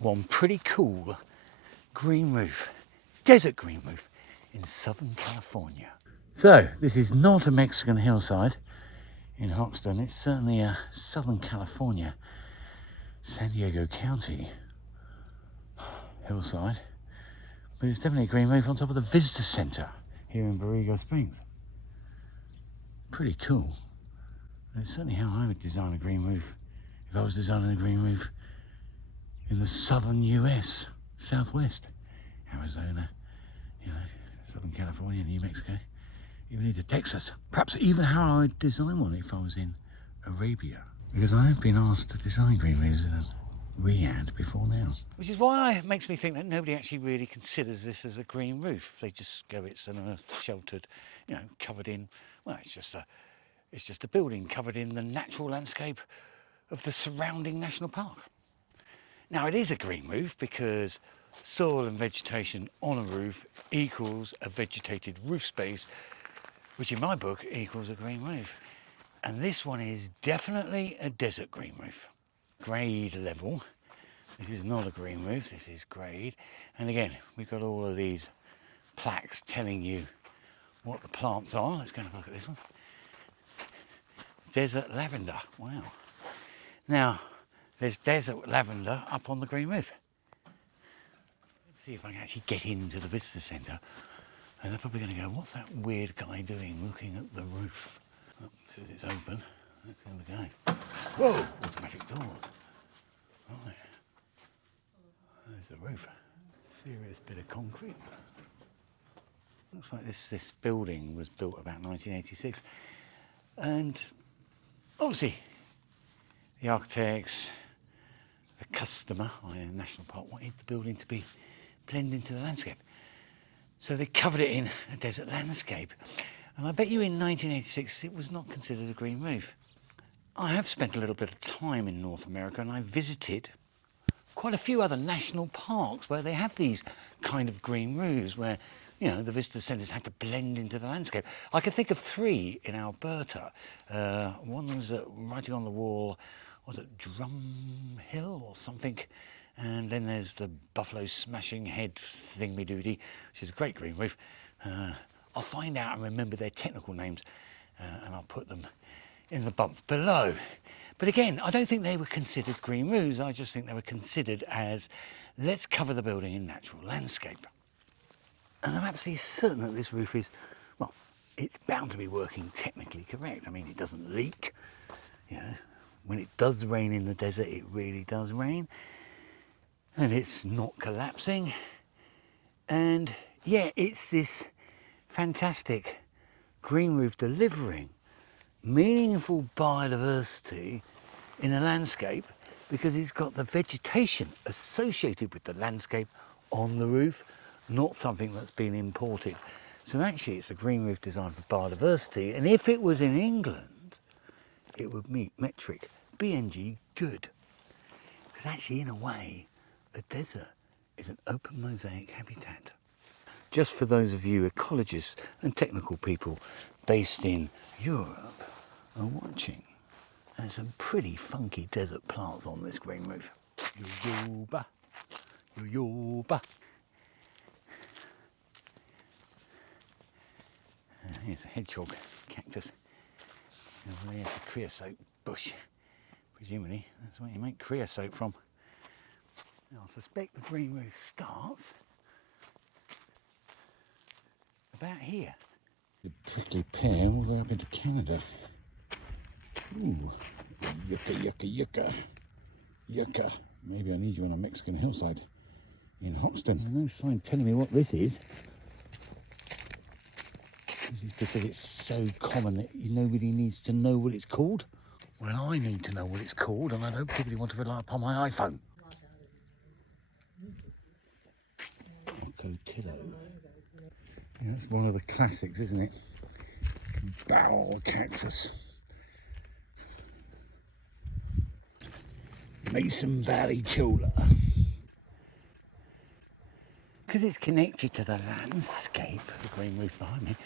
one pretty cool green roof, desert green roof in Southern California. So this is not a Mexican hillside in Hoxton. It's certainly a Southern California, San Diego County hillside, but it's definitely a green roof on top of the visitor center here in Borrego Springs. Pretty cool. And it's certainly how I would design a green roof if I was designing a green roof in the southern US, Southwest, Arizona, you know, Southern California, New Mexico, even into Texas. Perhaps even how I would design one if I was in Arabia. Because I have been asked to design green roofs in Riyadh before now. Which is why it makes me think that nobody actually really considers this as a green roof. They just go, it's an earth sheltered, you know, covered in, well, it's just a building covered in the natural landscape of the surrounding national park. Now it is a green roof because soil and vegetation on a roof equals a vegetated roof space, which in my book equals a green roof. And this one is definitely a desert green roof. Grade level. This is not a green roof, this is grade. And again, we've got all of these plaques telling you what the plants are. Let's go and have a look at this one. Desert lavender, wow. Now, there's desert lavender up on the green roof. Let's see if I can actually get into the visitor centre. And they're probably going to go, what's that weird guy doing looking at the roof? Oh, it says it's open. Let's have a go. Whoa, automatic doors. Right. There's the roof. Serious bit of concrete. Looks like this building was built about 1986. And obviously, the architects, the customer, i.e. National Park, wanted the building to be blend into the landscape. So they covered it in a desert landscape. And I bet you in 1986 it was not considered a green roof. I have spent a little bit of time in North America and I visited quite a few other national parks where they have these kind of green roofs where, you know, the visitor centres had to blend into the landscape. I can think of 3 in Alberta. One's writing on the wall, was it Drum Hill or something? And then there's the Buffalo Smashing Head thingy-doody, which is a great green roof. I'll find out and remember their technical names and I'll put them in the bump below. But again, I don't think they were considered green roofs. I just think they were considered as, let's cover the building in natural landscape. And I'm absolutely certain that this roof is, well, it's bound to be working technically correct. I mean, it doesn't leak. You know, when it does rain in the desert, it really does rain. And it's not collapsing. And yeah, it's this fantastic green roof delivering meaningful biodiversity in a landscape because it's got the vegetation associated with the landscape on the roof, not something that's been imported. So actually it's a green roof designed for biodiversity, and if it was in England, it would meet metric BNG good. Because actually, in a way, the desert is an open mosaic habitat. Just for those of you ecologists and technical people based in Europe are watching, there's some pretty funky desert plants on this green roof. Yoyoba, yoyoba. Here's a hedgehog cactus. And there's a creosote bush. Presumably, that's what you make creosote from. Now, I suspect the green roof starts about here. The prickly pear all the way up into Canada. Ooh, yucca, yucca, yucca. Yucca. Maybe I need you on a Mexican hillside in Hoxton. There's no sign telling me what this is. This is because it's so common that nobody needs to know what it's called. Well, I need to know what it's called, and I don't particularly want to rely upon my iPhone. Cotillo. Yeah, that's one of the classics, isn't it? Barrel cactus. Mason Valley Cholla. Because it's connected to the landscape, the green roof behind me,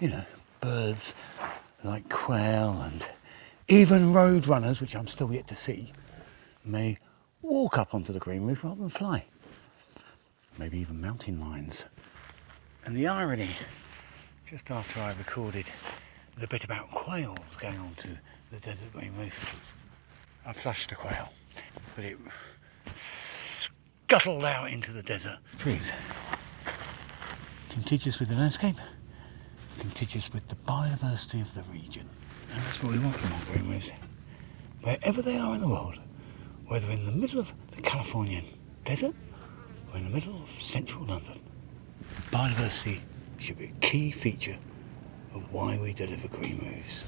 you know, birds like quail and even roadrunners, which I'm still yet to see, may walk up onto the green roof rather than fly. Maybe even mountain lions. And the irony, just after I recorded the bit about quails going onto the desert green roof, I flushed the quail, but it scuttled out into the desert. Trees, contiguous with the landscape, contiguous with the biodiversity of the region. And that's what we want from our green roofs. Wherever they are in the world, whether in the middle of the Californian desert or in the middle of central London, biodiversity should be a key feature of why we deliver green roofs.